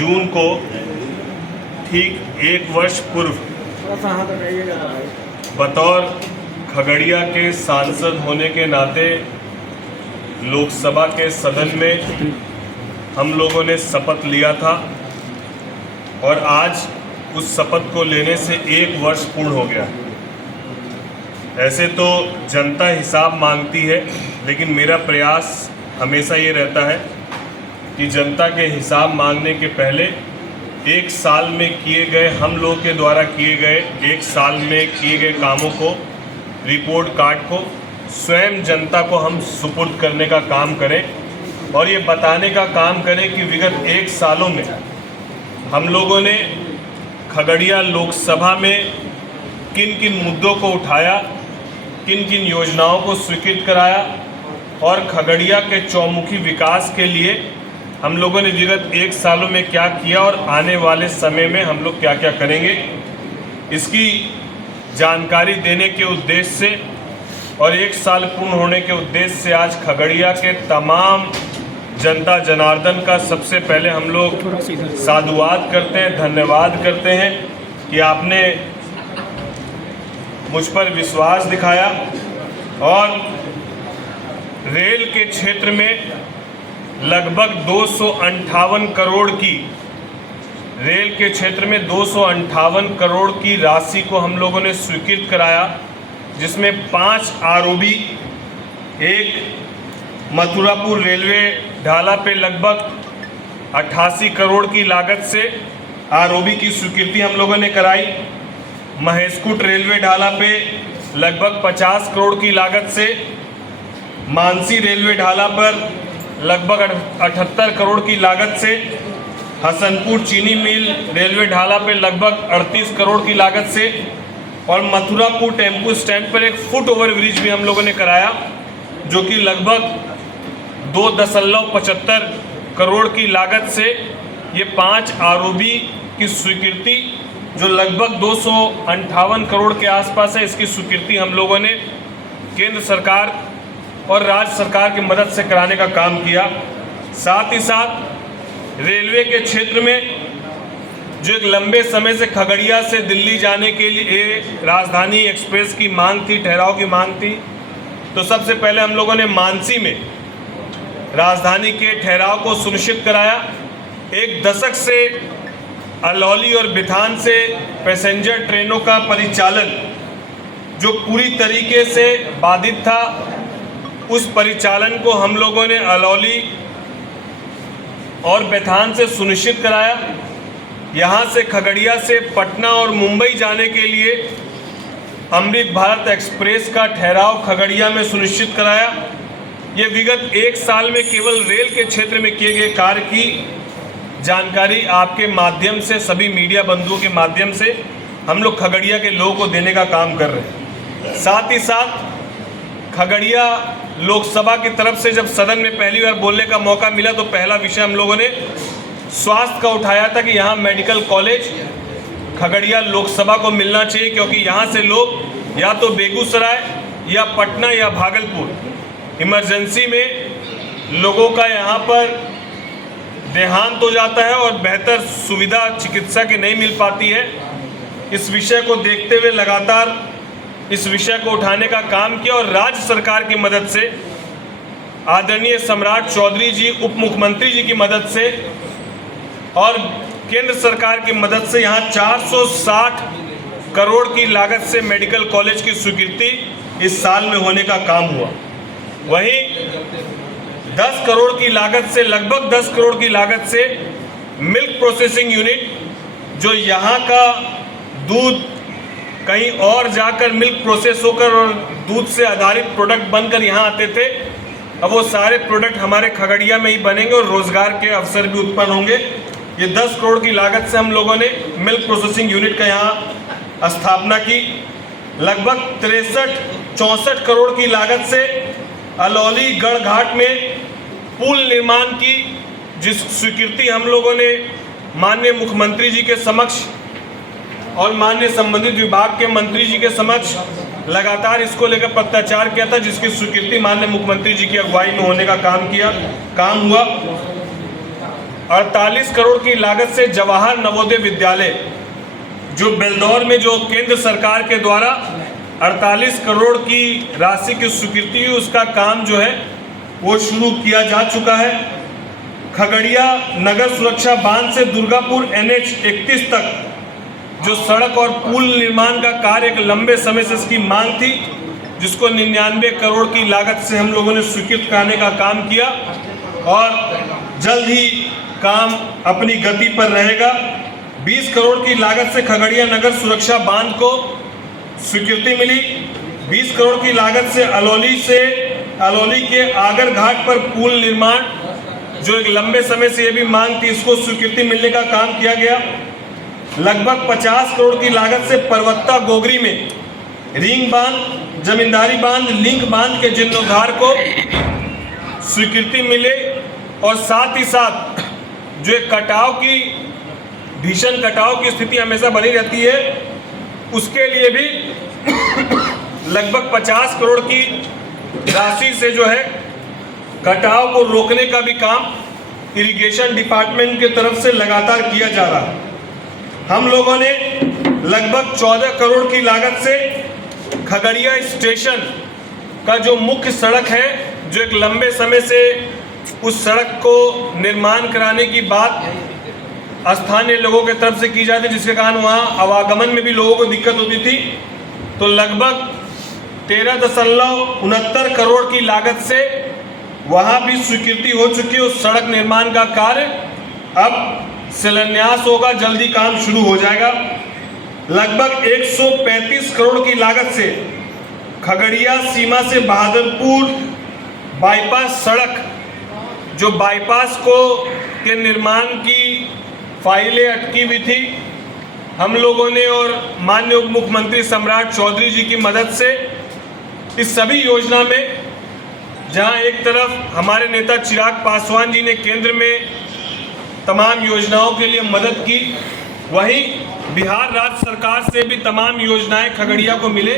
जून को ठीक 1 वर्ष पूर्व बतौर खगड़िया के सांसद होने के नाते लोकसभा के सदन में हम लोगों ने शपथ लिया था और आज उस शपथ को लेने से 1 वर्ष पूर्ण हो गया। ऐसे तो जनता हिसाब मांगती है, लेकिन मेरा प्रयास हमेशा ये रहता है कि जनता के हिसाब मांगने के पहले 1 साल में किए गए, हम लोग के द्वारा किए गए 1 साल में किए गए कामों को, रिपोर्ट कार्ड को स्वयं जनता को हम सुपुर्द करने का काम करें और ये बताने का काम करें कि विगत 1 सालों में हम लोगों ने खगड़िया लोकसभा में किन किन मुद्दों को उठाया, किन किन योजनाओं को स्वीकृत कराया और खगड़िया के चौमुखी विकास के लिए हम लोगों ने विगत 1 सालों में क्या किया और आने वाले समय में हम लोग क्या क्या करेंगे, इसकी जानकारी देने के उद्देश्य से और 1 साल पूर्ण होने के उद्देश्य से आज खगड़िया के तमाम जनता जनार्दन का सबसे पहले हम लोग साधुवाद करते हैं, धन्यवाद करते हैं कि आपने मुझ पर विश्वास दिखाया और रेल के क्षेत्र में लगभग 258 करोड़ की, रेल के क्षेत्र में 258 करोड़ की राशि को हम लोगों ने स्वीकृत कराया, जिसमें 5 आरओबी, एक मथुरापुर रेलवे ढाला पे लगभग 88 करोड़ की लागत से आरओबी की स्वीकृति हम लोगों ने कराई, महेशकूट रेलवे ढाला पे लगभग 50 करोड़ की लागत से, मानसी रेलवे ढाला पर लगभग 78 करोड़ की लागत से, हसनपुर चीनी मिल रेलवे ढाला पे लगभग 38 करोड़ की लागत से और मथुरापुर टेम्पू स्टैंड पर एक फुट ओवर ब्रिज भी हम लोगों ने कराया, जो कि लगभग 2.75 करोड़ की लागत से ये 5 आरओबी की स्वीकृति, जो लगभग 258 करोड़ के आसपास है, इसकी स्वीकृति हम लोगों ने केंद्र सरकार और राज्य सरकार की मदद से कराने का काम किया। साथ ही साथ रेलवे के क्षेत्र में जो एक लंबे समय से खगड़िया से दिल्ली जाने के लिए राजधानी एक्सप्रेस की मांग थी, ठहराव की मांग थी, तो सबसे पहले हम लोगों ने मानसी में राजधानी के ठहराव को सुनिश्चित कराया। 1 दशक से अलौली और बिथान से पैसेंजर ट्रेनों का परिचालन जो पूरी तरीके से बाधित था, उस परिचालन को हम लोगों ने अलौली और बिथान से सुनिश्चित कराया। यहाँ से खगड़िया से पटना और मुंबई जाने के लिए अमृत भारत एक्सप्रेस का ठहराव खगड़िया में सुनिश्चित कराया। ये विगत 1 साल में केवल रेल के क्षेत्र में किए गए कार्य की जानकारी आपके माध्यम से, सभी मीडिया बंधुओं के माध्यम से हम लोग खगड़िया के लोगों को देने का काम कर रहे हैं। साथ ही साथ खगड़िया लोकसभा की तरफ से जब सदन में पहली बार बोलने का मौका मिला तो पहला विषय हम लोगों ने स्वास्थ्य का उठाया था कि यहाँ मेडिकल कॉलेज खगड़िया लोकसभा को मिलना चाहिए, क्योंकि यहाँ से लोग या तो बेगूसराय या पटना या भागलपुर इमरजेंसी में लोगों का यहाँ पर देहांत हो जाता है और बेहतर सुविधा चिकित्सा की नहीं मिल पाती है। इस विषय को देखते हुए लगातार इस विषय को उठाने का काम किया और राज्य सरकार की मदद से, आदरणीय सम्राट चौधरी जी उप मुख्यमंत्री जी की मदद से और केंद्र सरकार की मदद से यहाँ 460 करोड़ की लागत से मेडिकल कॉलेज की स्वीकृति इस साल में होने का काम हुआ। वहीं 10 करोड़ की लागत से, लगभग 10 करोड़ की लागत से मिल्क प्रोसेसिंग यूनिट, जो यहाँ का दूध कहीं और जाकर मिल्क प्रोसेस होकर और दूध से आधारित प्रोडक्ट बनकर यहाँ आते थे, अब वो सारे प्रोडक्ट हमारे खगड़िया में ही बनेंगे और रोजगार के अवसर भी उत्पन्न होंगे। ये 10 करोड़ की लागत से हम लोगों ने मिल्क प्रोसेसिंग यूनिट का यहाँ स्थापना की। लगभग 63-64 करोड़ की लागत से अलौली गढ़घाट में पुल निर्माण की, जिस स्वीकृति हम लोगों ने माननीय मुख्यमंत्री जी के समक्ष और माननीय संबंधित विभाग के मंत्री जी के समक्ष लगातार इसको लेकर पत्राचार किया था, जिसकी स्वीकृति माननीय मुख्यमंत्री जी की अगुवाई में होने का काम हुआ। 48 करोड़ की लागत से जवाहर नवोदय विद्यालय जो बेलदौर में जो केंद्र सरकार के द्वारा 48 करोड़ की राशि की स्वीकृति हुई, उसका काम जो है वो शुरू किया जा चुका है। खगड़िया नगर सुरक्षा बांध से दुर्गापुर NH 31 तक जो सड़क और पुल निर्माण का कार्य एक लंबे समय से इसकी मांग थी, जिसको 99 करोड़ की लागत से हम लोगों ने स्वीकृत कराने का काम किया और जल्द ही काम अपनी गति पर रहेगा। 20 करोड़ की लागत से खगड़िया नगर सुरक्षा बांध को स्वीकृति मिली। 20 करोड़ की लागत से अलौली के आगर घाट पर पुल निर्माण जो एक लंबे समय से ये भी मांग थी, इसको स्वीकृति मिलने का काम किया गया। लगभग 50 करोड़ की लागत से परवत्ता गोगरी में रिंग बांध, जमींदारी बांध, लिंक बांध के जीर्णोद्धार को स्वीकृति मिले और साथ ही साथ जो एक भीषण कटाव की स्थिति हमेशा बनी रहती है, उसके लिए भी लगभग 50 करोड़ की राशि से जो है कटाव को रोकने का भी काम इरिगेशन डिपार्टमेंट की तरफ से लगातार किया जा रहा है। हम लोगों ने लगभग 14 करोड़ की लागत से खगड़िया स्टेशन का जो मुख्य सड़क है, जो एक लंबे समय से उस सड़क को निर्माण कराने की बात स्थानीय लोगों के तरफ से की जाती है, जिसके कारण वहाँ आवागमन में भी लोगों को दिक्कत होती थी, तो लगभग 13.69 करोड़ की लागत से वहाँ भी स्वीकृति हो चुकी है। उस सड़क निर्माण का कार्य अब शिलान्यास होगा, जल्दी काम शुरू हो जाएगा। लगभग 135 करोड़ की लागत से खगड़िया सीमा से बहादुरपुर बाईपास सड़क, जो बाईपास के निर्माण की फाइलें अटकी हुई थी, हम लोगों ने और माननीय उप मुख्यमंत्री सम्राट चौधरी जी की मदद से इस सभी योजना में, जहां एक तरफ हमारे नेता चिराग पासवान जी ने केंद्र में तमाम योजनाओं के लिए मदद की, वहीं बिहार राज्य सरकार से भी तमाम योजनाएं खगड़िया को मिले।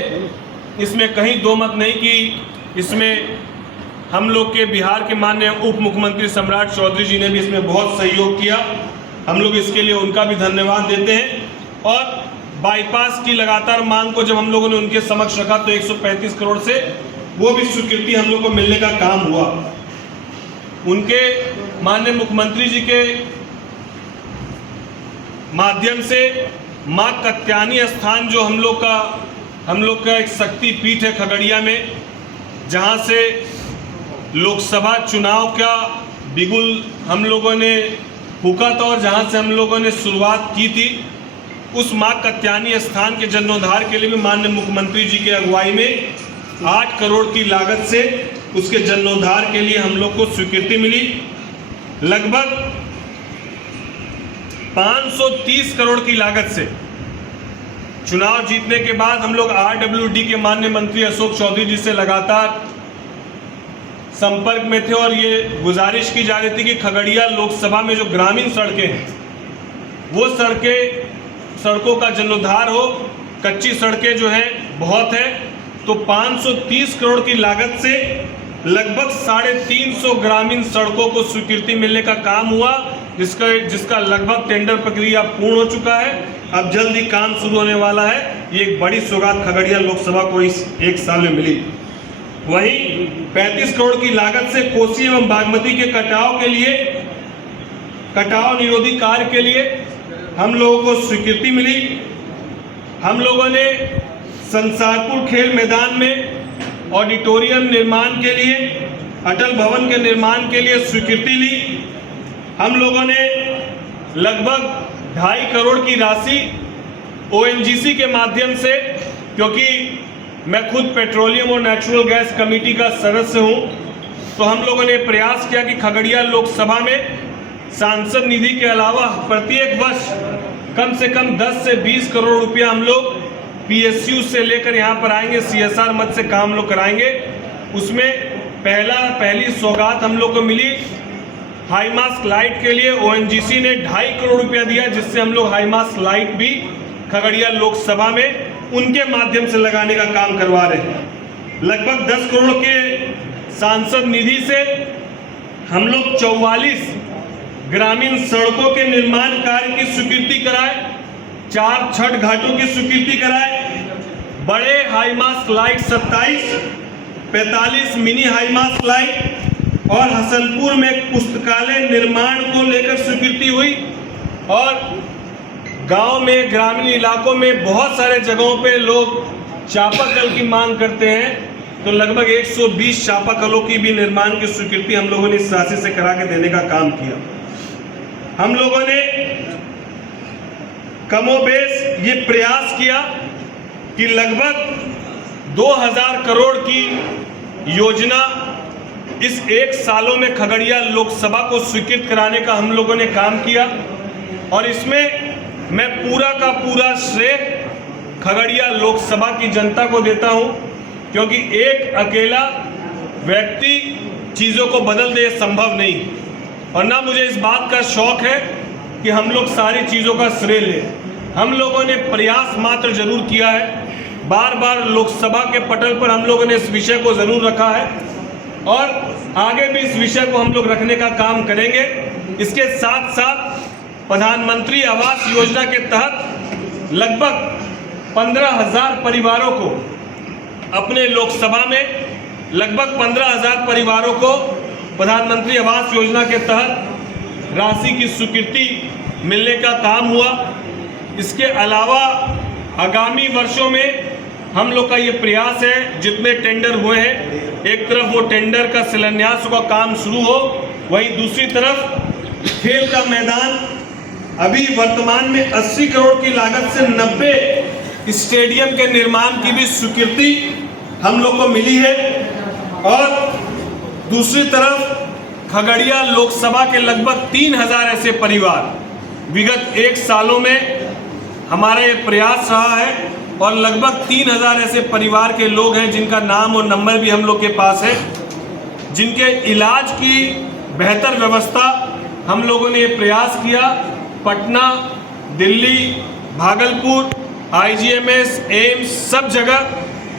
इसमें कहीं दो मत नहीं कि इसमें हम लोग के बिहार के माननीय उप मुख्यमंत्री सम्राट चौधरी जी ने भी इसमें बहुत सहयोग किया। हम लोग इसके लिए उनका भी धन्यवाद देते हैं। और बाईपास की लगातार मांग को जब हम लोगों ने उनके समक्ष रखा तो 135 करोड़ से वो भी स्वीकृति हम लोग को मिलने का काम हुआ। उनके माननीय मुख्यमंत्री जी के माध्यम से मां कत्यानी स्थान जो हम लोग का एक शक्ति पीठ है खगड़िया में, जहां से लोकसभा चुनाव का बिगुल हम लोगों ने फूका था और जहां से हम लोगों ने शुरुआत की थी, उस मां कत्यानी स्थान के जीर्णोद्धार के लिए भी माननीय मुख्यमंत्री जी की अगुवाई में 8 करोड़ की लागत से उसके जीर्णोद्धार के लिए हम लोग को स्वीकृति मिली। लगभग 530 करोड़ की लागत से चुनाव जीतने के बाद हम लोग RWD के माननीय मंत्री अशोक चौधरी जी से लगातार संपर्क में थे और ये गुजारिश की जा रही थी कि खगड़िया लोकसभा में जो ग्रामीण सड़कें हैं, वो सड़कों का जीर्णोद्धार हो। कच्ची सड़कें जो हैं बहुत है, तो 530 करोड़ की लागत से लगभग 350 ग्रामीण सड़कों को स्वीकृति मिलने का काम हुआ, जिसका लगभग टेंडर प्रक्रिया पूर्ण हो चुका है। अब जल्द ही काम शुरू होने वाला है। ये एक बड़ी सौगात खगड़िया लोकसभा को इस एक साल में मिली। वहीं 35 करोड़ की लागत से कोसी एवं बागमती के कटाव निरोधी कार्य के लिए हम लोगों को स्वीकृति मिली। हम लोगों ने संसारपुर खेल मैदान में ऑडिटोरियम निर्माण के लिए, अटल भवन के निर्माण के लिए स्वीकृति ली। हम लोगों ने लगभग 2.5 करोड़ की राशि ONGC के माध्यम से, क्योंकि मैं खुद पेट्रोलियम और नेचुरल गैस कमेटी का सदस्य हूं, तो हम लोगों ने प्रयास किया कि खगड़िया लोकसभा में सांसद निधि के अलावा प्रत्येक वर्ष कम से कम 10 से 20 करोड़ रुपया हम लोग PSU से लेकर यहाँ पर आएंगे, CSR मद से काम लोग कराएंगे। उसमें पहली सौगात हम लोग को मिली हाई मास्क लाइट के लिए। ONGC ने 2.5 करोड़ रुपया दिया, जिससे हम लोग हाई मास्क लाइट भी खगड़िया लोकसभा में उनके माध्यम से लगाने का काम करवा रहे हैं। लगभग 10 करोड़ के सांसद निधि से हम लोग 44 ग्रामीण सड़कों के निर्माण कार्य की स्वीकृति कराए, 4 छठ घाटों की स्वीकृति कराए, बड़े high mast light 27, 45 mini high mast light और हसनपुर में पुस्तकालय निर्माण को लेकर स्वीकृति हुई। और गांव में, ग्रामीण इलाकों में बहुत सारे जगहों पे लोग चापाकल की मांग करते हैं, तो लगभग 120 चापाकलों की भी निर्माण की स्वीकृति हम लोगों ने इस राशि से करा के देने का काम किया। हम लोगों ने कमोबेश ये प्रयास किया कि लगभग 2000 करोड़ की योजना इस 1 सालों में खगड़िया लोकसभा को स्वीकृत कराने का हम लोगों ने काम किया। और इसमें मैं पूरा का पूरा श्रेय खगड़िया लोकसभा की जनता को देता हूं, क्योंकि एक अकेला व्यक्ति चीज़ों को बदल दे संभव नहीं, और ना मुझे इस बात का शौक है कि हम लोग सारी चीज़ों का श्रेय लें। हम लोगों ने प्रयास मात्र जरूर किया है, बार बार लोकसभा के पटल पर हम लोगों ने इस विषय को ज़रूर रखा है और आगे भी इस विषय को हम लोग रखने का काम करेंगे। इसके साथ साथ प्रधानमंत्री आवास योजना के तहत लगभग 15,000 परिवारों को अपने लोकसभा में लगभग 15,000 परिवारों को प्रधानमंत्री आवास योजना के तहत राशि की स्वीकृति मिलने का काम हुआ। इसके अलावा आगामी वर्षों में हम लोग का ये प्रयास है, जितने टेंडर हुए हैं, एक तरफ वो टेंडर का शिलान्यास का काम शुरू हो, वहीं दूसरी तरफ खेल का मैदान अभी वर्तमान में 80 करोड़ की लागत से 90 स्टेडियम के निर्माण की भी स्वीकृति हम लोग को मिली है। और दूसरी तरफ खगड़िया लोकसभा के लगभग 3000 ऐसे परिवार, विगत 1 सालों में हमारा ये प्रयास रहा है और लगभग 3000 ऐसे परिवार के लोग हैं जिनका नाम और नंबर भी हम लोग के पास है, जिनके इलाज की बेहतर व्यवस्था हम लोगों ने ये प्रयास किया। पटना, दिल्ली, भागलपुर, IGMS, एम्स, सब जगह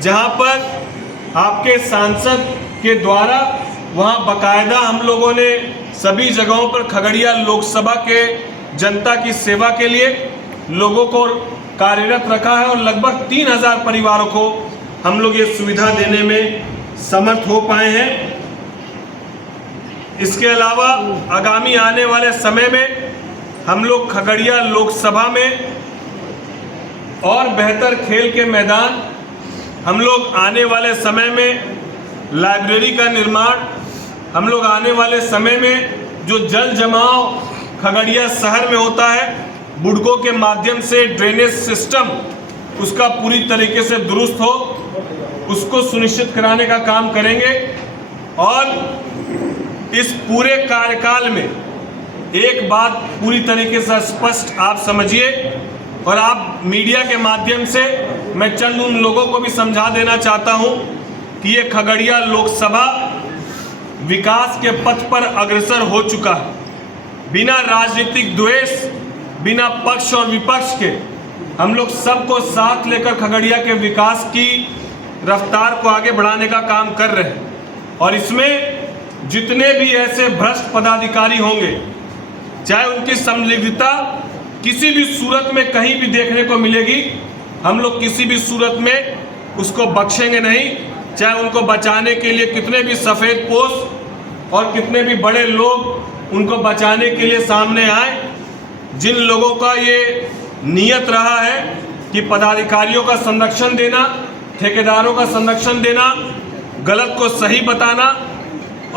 जहां पर आपके सांसद के द्वारा, वहां बाकायदा हम लोगों ने सभी जगहों पर खगड़िया लोकसभा के जनता की सेवा के लिए लोगों को कार्यरत रखा है और लगभग 3000 परिवारों को हम लोग ये सुविधा देने में समर्थ हो पाए हैं। इसके अलावा आगामी आने वाले समय में हम लोग खगड़िया लोकसभा में और बेहतर खेल के मैदान, हम लोग आने वाले समय में लाइब्रेरी का निर्माण, हम लोग आने वाले समय में जो जल जमाव खगड़िया शहर में होता है, बुडकों के माध्यम से ड्रेनेज सिस्टम उसका पूरी तरीके से दुरुस्त हो, उसको सुनिश्चित कराने का काम करेंगे। और इस पूरे कार्यकाल में एक बात पूरी तरीके से स्पष्ट आप समझिए, और आप मीडिया के माध्यम से मैं चंद उन लोगों को भी समझा देना चाहता हूं कि ये खगड़िया लोकसभा विकास के पथ पर अग्रसर हो चुका है। बिना राजनीतिक द्वेष, बिना पक्ष और विपक्ष के हम लोग सबको साथ लेकर खगड़िया के विकास की रफ्तार को आगे बढ़ाने का काम कर रहे हैं। और इसमें जितने भी ऐसे भ्रष्ट पदाधिकारी होंगे, चाहे उनकी संलिप्तता किसी भी सूरत में कहीं भी देखने को मिलेगी, हम लोग किसी भी सूरत में उसको बख्शेंगे नहीं। चाहे उनको बचाने के लिए कितने भी सफ़ेद पोश और कितने भी बड़े लोग उनको बचाने के लिए सामने आए, जिन लोगों का ये नियत रहा है कि पदाधिकारियों का संरक्षण देना, ठेकेदारों का संरक्षण देना, गलत को सही बताना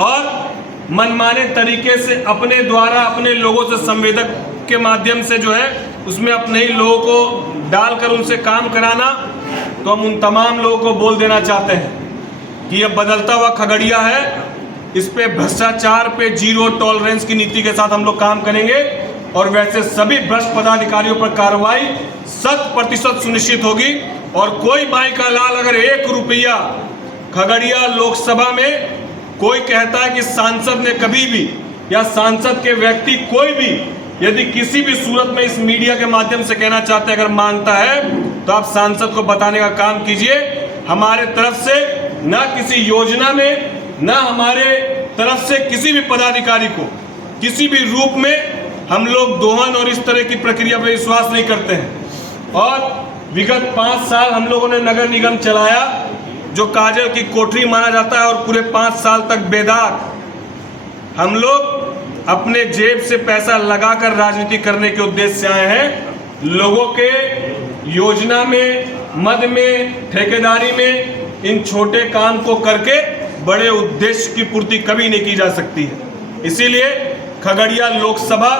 और मनमाने तरीके से अपने द्वारा अपने लोगों से संवेदक के माध्यम से जो है उसमें अपने ही लोगों को डालकर उनसे काम कराना, तो हम उन तमाम लोगों को बोल देना चाहते हैं कि यह बदलता हुआ खगड़िया है। इस पे भ्रष्टाचार पे जीरो टॉलरेंस की नीति के साथ हम लोग काम करेंगे और वैसे सभी भ्रष्ट पदाधिकारियों पर कार्रवाई 100% सुनिश्चित होगी। और कोई माई का लाल अगर 1 रुपया खगड़िया लोकसभा में कोई कहता है कि सांसद ने कभी भी या सांसद के व्यक्ति कोई भी यदि किसी भी सूरत में इस मीडिया के माध्यम से कहना चाहते हैं, अगर मांगता है, तो आप सांसद को बताने का काम कीजिए। हमारे तरफ से न किसी योजना में, न हमारे तरफ से किसी भी पदाधिकारी को किसी भी रूप में हम लोग दोहन और इस तरह की प्रक्रिया पर विश्वास नहीं करते हैं। और विगत 5 साल हम लोगों ने नगर निगम चलाया, जो काजल की कोठरी माना जाता है, और पूरे 5 साल तक बेदाग हम लोग अपने जेब से पैसा लगाकर राजनीति करने के उद्देश्य से आए हैं। लोगों के योजना में, मद में, ठेकेदारी में इन छोटे काम को करके बड़े उद्देश्य की पूर्ति कभी नहीं की जा सकती है। इसीलिए खगड़िया लोकसभा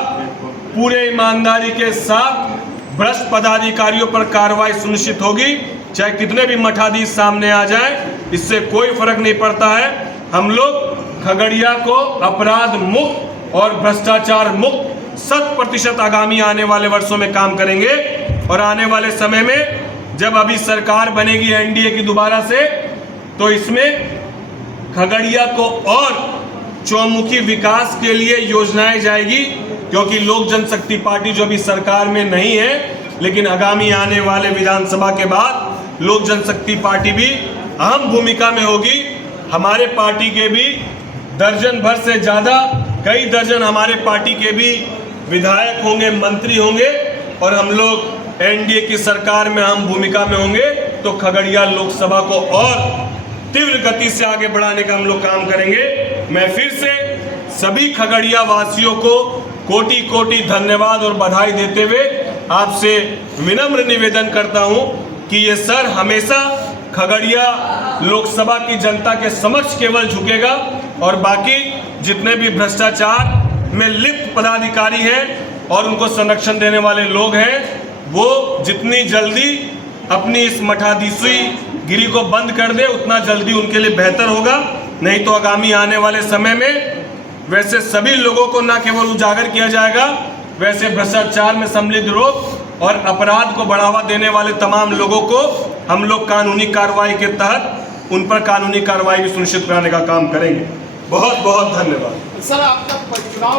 पूरे ईमानदारी के साथ भ्रष्ट पदाधिकारियों पर कार्रवाई सुनिश्चित होगी, चाहे कितने भी मठाधीश सामने आ जाए, इससे कोई फर्क नहीं पड़ता है। हम लोग खगड़िया को अपराध मुक्त और भ्रष्टाचार मुक्त 100% आगामी आने वाले वर्षों में काम करेंगे। और आने वाले समय में जब अभी सरकार बनेगी एनडीए की दोबारा से, तो इसमें खगड़िया को और चौमुखी विकास के लिए योजनाएं जाएगी, क्योंकि लोक जनशक्ति पार्टी जो अभी सरकार में नहीं है, लेकिन आगामी आने वाले विधानसभा के बाद लोक जनशक्ति पार्टी भी अहम भूमिका में होगी। हमारे पार्टी के भी दर्जन भर से ज़्यादा, कई दर्जन हमारे पार्टी के भी विधायक होंगे, मंत्री होंगे, और हम लोग एनडीए की सरकार में अहम भूमिका में होंगे। तो खगड़िया लोकसभा को और तीव्र गति से आगे बढ़ाने का हम लोग काम करेंगे। मैं फिर से सभी खगड़िया वासियों को कोटि कोटि धन्यवाद और बधाई देते हुए आपसे विनम्र निवेदन करता हूं कि ये सर हमेशा खगड़िया लोकसभा की जनता के समक्ष केवल झुकेगा, और बाकी जितने भी भ्रष्टाचार में लिप्त पदाधिकारी हैं और उनको संरक्षण देने वाले लोग हैं, वो जितनी जल्दी अपनी इस मठाधीशी गिरी को बंद कर दे, उतना जल्दी उनके लिए बेहतर होगा। नहीं तो आगामी आने वाले समय में वैसे सभी लोगों को न केवल उजागर किया जाएगा, वैसे भ्रष्टाचार में सम्मिलित लोग और अपराध को बढ़ावा देने वाले तमाम लोगों को हम लोग कानूनी कार्रवाई के तहत उन पर कानूनी कार्रवाई भी सुनिश्चित कराने का काम करेंगे। बहुत बहुत धन्यवाद। सर, आपका चुनाव